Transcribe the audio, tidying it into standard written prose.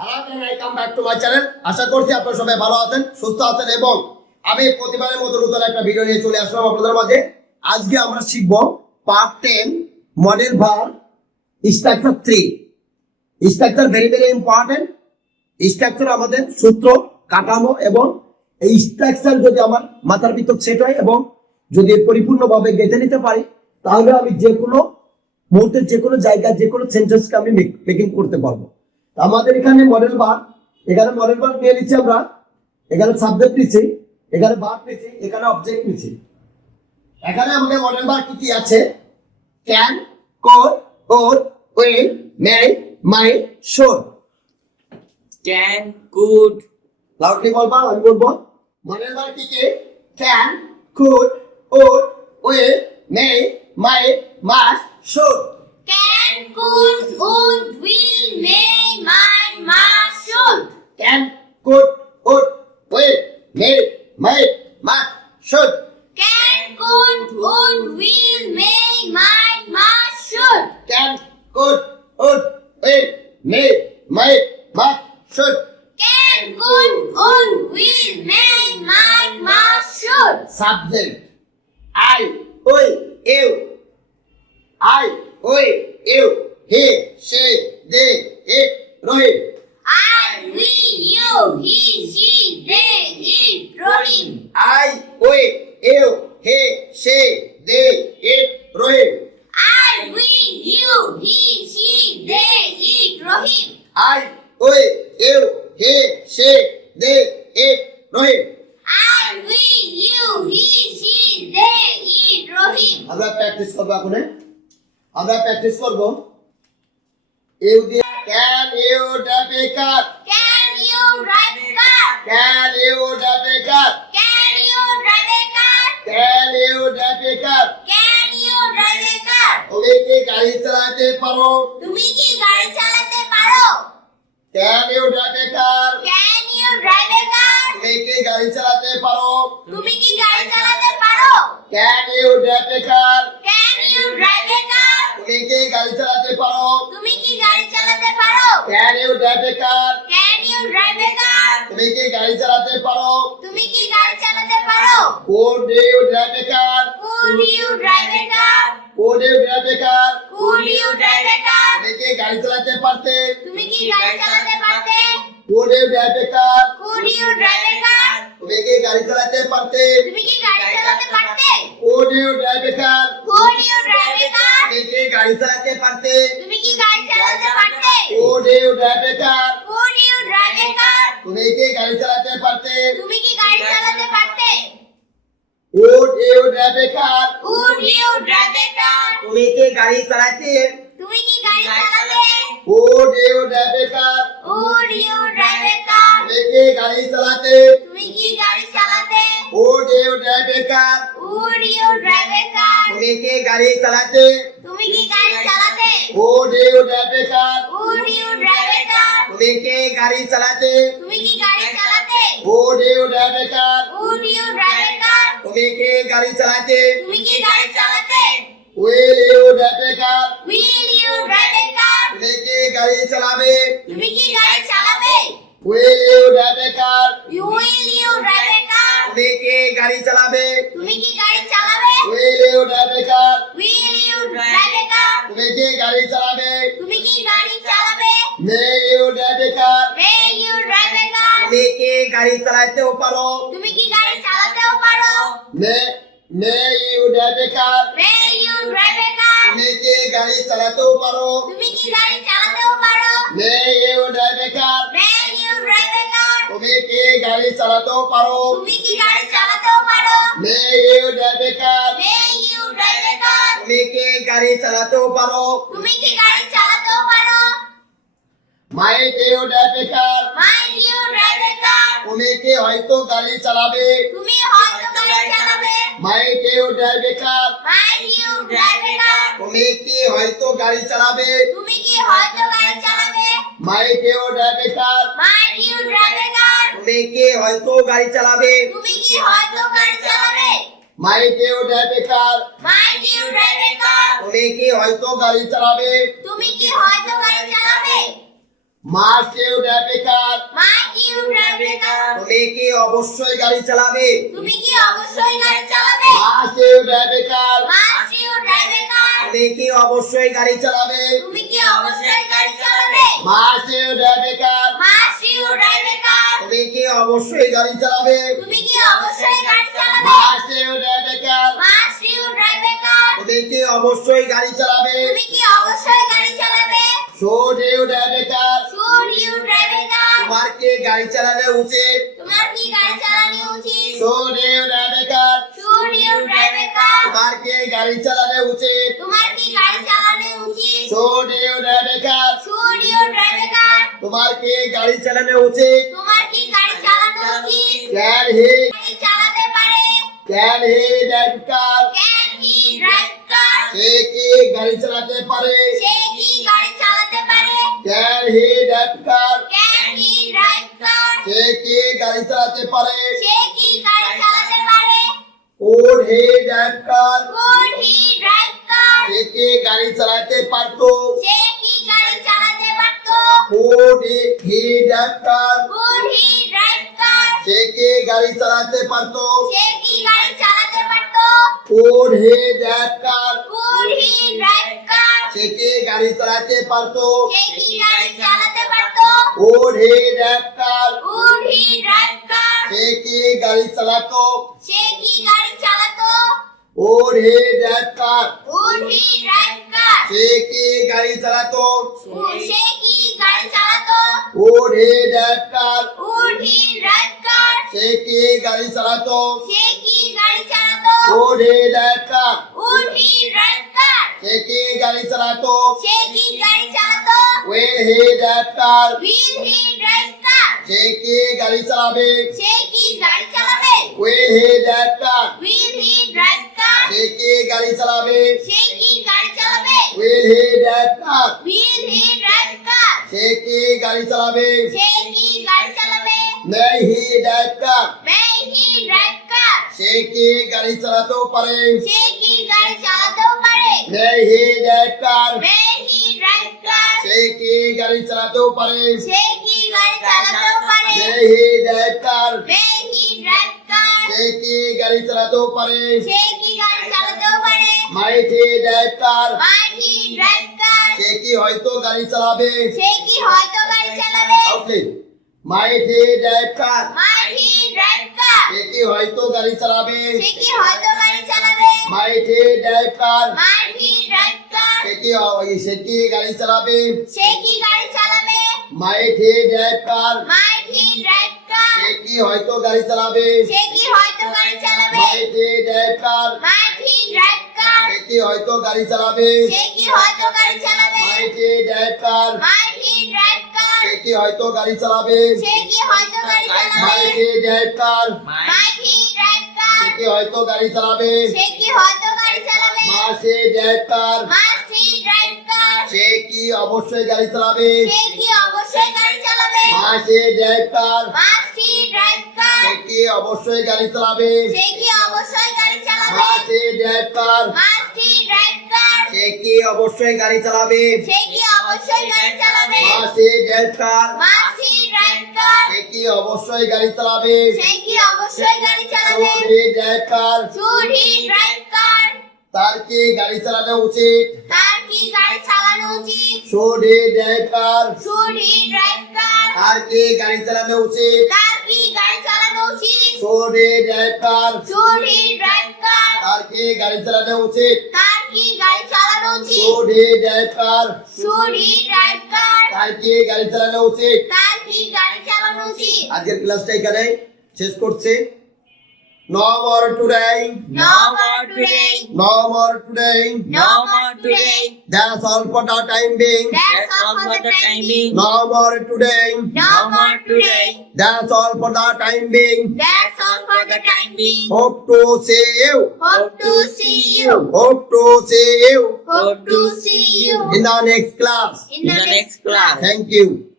Hello everyone, welcome back to my channel. আশা করছি আপনারা সবাই ভালো আছেন, সুস্থ আছেন এবং আমি প্রতিবারের মতো নতুন একটা ভিডিও নিয়ে চলে আসলাম আপনাদের মাঝে। আজকে আমরা শিখব part 10 modal verb structure 3। Structure very very important. Structure আমাদের সূত্র, কাঠামো এবং এই স্ট্রাকচার যদি আমার মাথার ভিতর সেট হয় এবং যদি পরিপূর্ণভাবে গেঁথে নিতে পারি, তাহলে আমি যে কোনো মুহূর্তে যে কোনো জায়গায় যে কোনো সেন্টেন্সকে আমি মেকিং করতে পারবো। আমাদের এখানে মডেল ভার্ব নিয়ে নিচ্ছি আমরা। এখানে সাবজেক্ট নিচ্ছি, এখানে ভার্ব নিচ্ছি, এখানে অবজেক্ট নিচ্ছি। এখানে আমাদের মডেল ভার্ব কি কি আছে? Can, code, or, will, May, my, should. Can, could, loudly বলবা, আমি বলবো। মডেল ভার্ব কি কি? Can, could, or, will, May, my, must, should. Can, could, would, will, may, might, must, should. Can, could, would, will, may, might, must, should. Can, could, would, will, may, might, must, should. Can, could, would, will, may, might, must, should. Can, could, would, will, may, might, must, should. Subject: I, we, you. I, we, you. He, she, they, it, Rohit. I, we, you, he, she, they, it, Rohim. I, we, you. He, she, they, it, Rohit. I, we, you, he, she, they, it, Rohim. I, we, you. He, she, they, it, Rohit. I, we, you, he, she, they, it, Rohim. আমরা practice করব এখন। আমরা practice করব। You দিয়ে can you drive a car? Can you drive a car? Can you drive a car? Can you drive a car? Can you drive a car? Can you drive a car? তুমি কি গাড়ি চালাতে পারো? তুমি কি গাড়ি চালাতে পারো? Can you drive a car? Can you drive a car? তুমি কি গাড়ি চালাতে পারো? তুমি কি গাড়ি চালাতে পারো? Can you drive a car? Can you drive a car? তুমি কি গাড়ি চালাতে পারো? তুমি কি গাড়ি চালাতে পারো? Can you drive a car? Can you drive a car? তুমি কি গাড়ি চালাতে পারো? তুমি কি গাড়ি চালাতে পারো? Could you drive a car? Could you drive a car? Could you drive a car? Could you drive a car? তুমি কি গাড়ি চালাতে পারতে? তুমি কি গাড়ি চালাতে পারতে? Could you drive a car? Could you drive a car? তুমি কি গাড়ি চালাতে পারতে? তুমি কি গাড়ি চালাতে পারতে? Could you drive a car? Could you drive a car? তুমি কি গাড়ি চালাতে পারতে? তুমি কি গাড়ি চালাতে পারতে? Could you drive a car? Could you drive a car? তুমি কি গাড়ি চালাতে পারতে? তুমি কি গাড়ি চালাতে পারতে? Could you drive a car? Could you drive a car? তুমি কি গাড়ি চালাতে? তুমি কি গাড়ি চালাতে? Could you drive a car? Could you drive a car? তুমি কি গাড়ি চালাতে? তুমি কি গাড়ি চালাতে? Could you drive a car? Could you drive a car? তুমি কি গাড়ি চালাতে? তুমি কি গাড়ি চালাতে? Could you drive a car? Could you drive a car? তুমি কি গাড়ি চালাতে? তুমি কি গাড়ি চালাতে? Could you drive a car? Could you drive a car? তুমি কি গাড়ি চালাতে? তুমি কি গাড়ি চালাতে? Will you drive a car? Will you drive a car? তুমি কি গাড়ি চালাবে? তুমি কি গাড়ি চালাবে? Will you drive a car? Will you drive a car? তুমি কি গাড়ি চালাবে? তুমি কি গাড়ি চালাবে? Will you drive a car? Will you drive a car? তুমি কি গাড়ি চালাবে? তুমি কি গাড়ি চালাবে? May you drive a car? May you drive a car? তুমি কি গাড়ি চালাতেও পারো? তুমি কি গাড়ি চালাতেও পারো? May may you drive a car? May you drive a car? তুমি কি গাড়ি চালাতেও পারো? তুমি কি গাড়ি চালাতেও পারো? May you drive a car? May you drive a car? তুমি কি গাড়ি চালাতেও পারো? তুমি কি গাড়ি চালাতেও পারো? May you drive a car? May you drive a car? তুমি কি গাড়ি চালাতেও পারো? তুমি কি গাড়ি চালাতেও পারো? Might you drive a car? Might you drive a car? তুমি কি হয়তো গাড়ি চালাবে? তুমি হয়তো গাড়ি চালাবে। Might you drive a car? Might you drive a car? তুমি কি হয়তো গাড়ি চালাবে? তুমি কি হয়তো গাড়ি চালাবে? Might you drive a car? Might you drive a car? তুমি কি হয়তো গাড়ি চালাবে? তুমি কি হয়তো গাড়ি চালাবে? Might you drive a car? Might you drive a car? তুমি কি হয়তো গাড়ি চালাবে? তুমি কি হয়তো গাড়ি চালাবে? Must you drive a car? Must you drive a car? তুমি কি অবশ্যই গাড়ি চালাবে? তুমি কি অবশ্যই গাড়ি চালাবে? Must you drive a car? Must you drive a car? তুমি কি অবশ্যই গাড়ি চালাবে? তুমি কি অবশ্যই গাড়ি চালাবে? Must you drive a car? Must you drive a car? তুমি কি অবশ্যই গাড়ি চালাবে? তুমি কি অবশ্যই গাড়ি চালাবে? Must you drive a car? Must you drive a car? তুমি কি অবশ্যই গাড়ি চালাবে? তুমি কি অবশ্যই গাড়ি চালাবে? Should you drive a car? Should you drive a car? তোমার কি গাড়ি চালানো উচিত? তোমার কি গাড়ি চালানো উচিত? Should you drive a car? Should you drive a car? তোমার কি গাড়ি চালানো উচিত? তোমার কি গাড়ি চালানো উচিত? Should you drive a car? Should you drive a car? তোমার কি গাড়ি চালানো উচিত? তোমার কি গাড়ি চালানো উচিত? Can he? গাড়ি চালাতে পারে? Can he drive car? Can he drive car? সে কি গাড়ি চালাতে পারে? সে কি গাড়ি চালাতে পারে? Can he drive car? Can he drive car? সে কি গাড়ি চালাতে পারে? সে কি গাড়ি চালাতে পারে? Could he drive car? Could he drive car? সে কি গাড়ি চালাতে পারতো? সে কি গাড়ি চালাতে পারতো? Could he drive car? Could he drive car? সে কি গাড়ি চালাতে পারতো? সে কি গাড়ি চালাতে পারতো? Could he drive car? Could he drive car? সে কি গাড়ি চালাতে পারতো? সে কি গাড়ি চালাতে পারতো? Could he drive car? Could he drive car? সে কি গাড়ি চালাতো? সে কি গাড়ি চালাতো? Could he drive car? Could he drive car? সে কি গাড়ি চালাতো? সে কি গাড়ি চালাতো? Could he drive car? Could he drive car? সে কি গাড়ি চালাতো? সে কি গাড়ি চালাতো? Could he drive car? Could he drive car? সে কি গাড়ি চালাতো? সে কি গাড়ি চালাতো? Will he drive car? Will he drive car? সে কি গাড়ি চালাবে? সে কি গাড়ি চালাবে? Will he drive car? Will he drive car? সে কি গাড়ি চালাবে? সে কি গাড়ি চালাবে? Will he drive car? Will he drive car? সে কি গাড়ি চালাবে? সে কি গাড়ি চালাবে? May he drive car? May he drive car? সে কি গাড়ি চালাতেও পারে? সে কি গাড়ি চালাতেও পারে? May he drive car? May he drive car? সে কি গাড়ি চালাতেও পারে? সে কি গাড়ি চালাতেও পারে? May he drive car? May he drive car? সে কি গাড়ি চালাতেও পারে? সে কি গাড়ি চালাতেও পারে? Might he drive car? Might he drive car? সে কি হয়তো গাড়ি চালাবে? সে কি হয়তো গাড়ি চালাবে? Loudly. Might he drive car? Might he drive car? সে কি হয়তো গাড়ি চালাবে? সে কি হয়তো গাড়ি চালাবে? Might he drive car? Might he drive car? সে কি গাড়ি চালাবে? সে কি গাড়ি চালাবে? Might he drive car? Might he drive car? সে কি হয়তো গাড়ি চালাবে? সে কি হয়তো গাড়ি চালাবে? Might he drive car? Might he drive car? সে কি হয়তো গাড়ি চালাবে? সে কি হয়তো গাড়ি চালাবে? Might he drive car? Might he drive car? সে কি হয়তো গাড়ি চালাবে? সে কি হয়তো গাড়ি চালাবে? Might he drive car? Might he drive car? সে কি হয়তো গাড়ি চালাবে? সে কি হয়তো গাড়ি চালাবে? Must he drive car? Must he drive car? সে কি অবশ্যই গাড়ি চালাবে? সে কি অবশ্যই গাড়ি চালাবে? Must he drive car? Must he drive car? সে কি অবশ্যই গাড়ি চালাবে? সে কি অবশ্যই গাড়ি চালাবে? Must he drive car? Must he drive car? সে কি অবশ্যই গাড়ি চালাবে? সে কি অবশ্যই গাড়ি চালাবে? Must he drive car? Must he drive car? সে কি অবশ্যই গাড়ি চালাবে? সে কি অবশ্যই গাড়ি চালাবে? Should he drive car? Should he drive car? তার কি গাড়ি চালানো উচিত? তার কি গাড়ি চালানো উচিত? Should he drive car? Should he drive car? তার কি গাড়ি চালানো উচিত? তার কি গাড়ি চালানো উচিত? Should he drive car? Should he drive car? তার কি গাড়ি চালানো উচিত? তার কি গাড়ি চালানো উচিত? Should he drive car? Should he drive car? তার কি গাড়ি চালানো উচিত? তার কি গাড়ি চালানো উচিত? আজকের ক্লাসটা এখানে শেষ করছি। No more today. No more today. No more today. No more today. That's all for the time being. That's all for the time being. No more today. No more today. That's all for the time being. That's all for the time being. Hope to see you. Hope to see you. Hope to see you Hope to see you in the next class. in In the next class. Thank you.